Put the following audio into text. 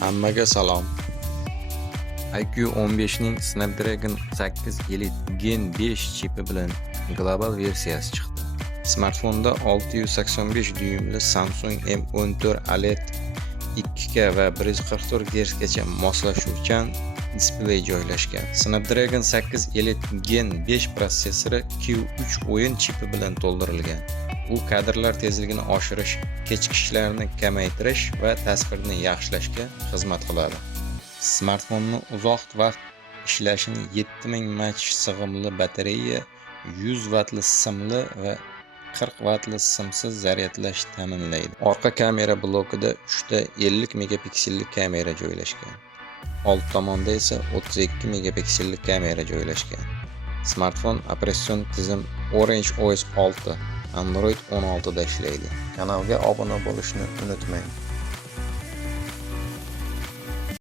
Hammaga salom. iQOO 15 ning Snapdragon 8 Elite Gen 5 chipi bilan global versiyasi chiqdi. Smartfonda 685 dyuymli Samsung M14 OLED 2K va 144 Hz gacha moslashuvchan displey joylashgan. Snapdragon 8 Elite Gen 5 protsessori Q3 o'yin chipi bilan to'ldirilgan. U kadrlar tezligini oshirish, kechikishlarni kamaytirish va tasvirni yaxshilashga xizmat qiladi. Smartfonni uzoq vaqt ishlashini 7000 mAh sig'imli batareya, 100 vatli simli va 40 vatli simsiz zaryadlash ta'minlaydi. Orqa kamera blokida 3 ta 50 megapiksellik kamera joylashgan. Old tomonda esa 32 megapiksellik kamera joylashgan. Smartfon operatsion tizim Orange OS 6, Android 16 da ishlaydi. Kanalga obuna bo'lishni unutmang.